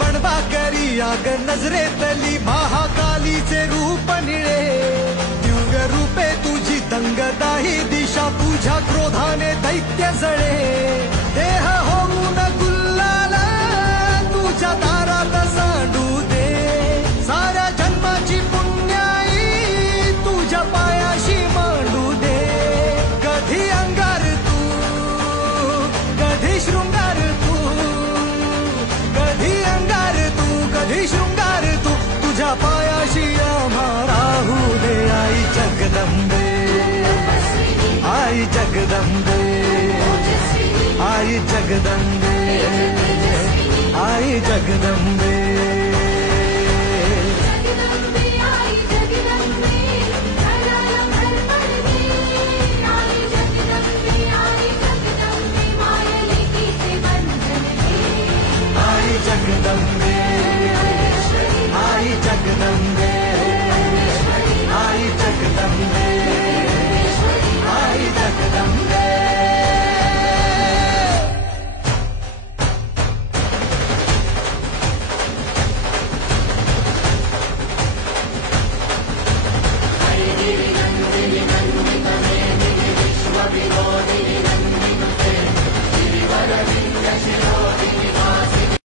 बनवा करी आग नजरेतली महाकालीचे रूप निळे दिव्य रूपे तुझी दंगदाही दिशा तुझ्या क्रोधाने दैत्य जळे देह होऊन गुल्लाल तुझ्या दारात सांडू दे साऱ्या जन्माची पुण्याई तुझ्या पायाशी मांडू दे कधी अंगार तू कधी शृंगार तू कधी अंगार तू कधी शृंगार तू तुझ्या पायाशी आम्हा राहू दे आई जगदंबे आई जगदंबे आई जगदंबे आई जगदंबे जगदंबे